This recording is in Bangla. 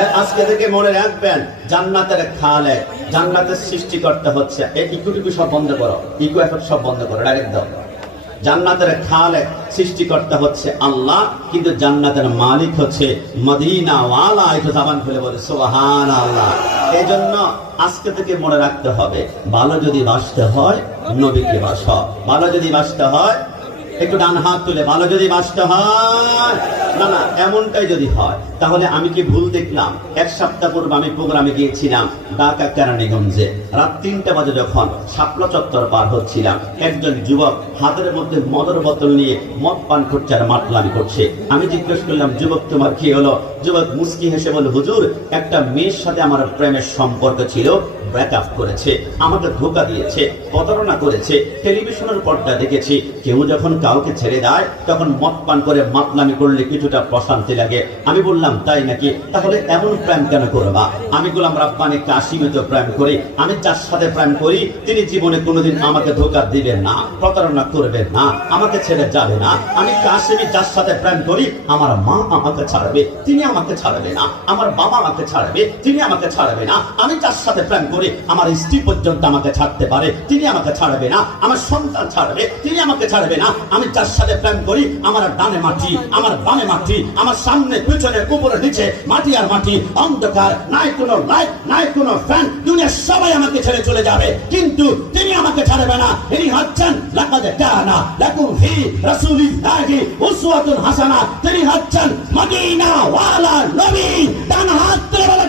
আজকে থেকে মনে রাখবেন, জান্নাতের খালেক, জান্নাতের সৃষ্টিকর্তা হচ্ছে ইকুটিকু সব বন্ধ করো, ইকো এফেক্ট সব বন্ধ করো, ডাইরেক্ট দাও। জান্নাতের খালেক সৃষ্টিকর্তা হচ্ছে আল্লাহ, কিন্তু জান্নাতের মালিক হচ্ছে মদিনা ওয়ালা। একটু জাবান খুলে বলে সুবহানাল্লাহ। এই জন্য আজকে থেকে মনে রাখতে হবে, ভালো যদি বাসতে হয় নবীকে বাসো, ভালো যদি বাসতে হয়, একটু ডান হাত তুলে, ভালো যদি বাসতে হয়, না না এমনটাই যদি হয়, তাহলে আমি কি ভুল দেখলাম? এক সপ্তাহ পূর্বে আমি প্রোগ্রামে গিয়েছিলাম ঢাকা কেরানীগঞ্জে। রাত 3টা বাজে যখন শাপলা চত্বর পার হচ্ছিলাম, একজন যুবক হাতের মধ্যে মদের বোতল নিয়ে মদ পান করছে আর মাতলামি করছে। আমি জিজ্ঞেস করলাম, যুবক তোমার কি হলো? যুবক মুস্কি হেসে বলে, হুজুর একটা মেয়ের সাথে আমার প্রেমের সম্পর্ক ছিল, ব্রেকআপ করেছে, আমাকে ধোঁকা দিয়েছে, প্রতারণা করেছে, টেলিভিশনের পর্দা দেখেছি। কেউ যখন কাউকে ছেড়ে দেয় তখন মদ পান করে মাতলামি করলে কিছুটা প্রশান্তি লাগে। আমি বললাম, তাই নাকি? তাহলে এমন প্রেম কেন করবা? আমি বললাম, রাব্বানি কাশিমে তো প্রেম করি, আমি যার সাথে প্রেম করি তিনি জীবনে কোনোদিন আমাকে ধোঁকা দিবে না, প্রতারণা করবে না, আমাকে ছেড়ে যাবে না। আমি কাশিমি যার সাথে প্রেম করি, আমার মা আমাকে ছাড়বে, তিনি আমাকে ছাড়বে না, আমার বাবা আমাকে ছাড়বে, তিনি আমাকে ছাড়বে না। আমি যার সাথে প্রেম করি, আমার স্ত্রী পর্যন্ত আমাকে ছাড়তে পারে, তিনি আমাকে ছাড়বে না, আমার সন্তান ছাড়বে, তিনি আমাকে ছাড়বে না। আমি যার সাথে প্রেম করি, আমার ডানে মাটি, আমার বামে মাটি, আমার সামনে পিছনে উপরে নিচে মাটি আর মাটি, অন্ধকার, নাই কোনো লাইট, নাই কোনো ফ্যান, দুনিয়ার সবাই আমাকে ছেড়ে চলে যাবে, কিন্তু তিনি আমাকে ছাড়বে না। ইনি হচ্ছেন লাকাদ কানা লাকুম ফি রাসূলিল্লাহি উসওয়াতুন হাসানাহ। তিনি হচ্ছেন মদিনা ওয়ালা নবী। ডান হাত তুলে বলে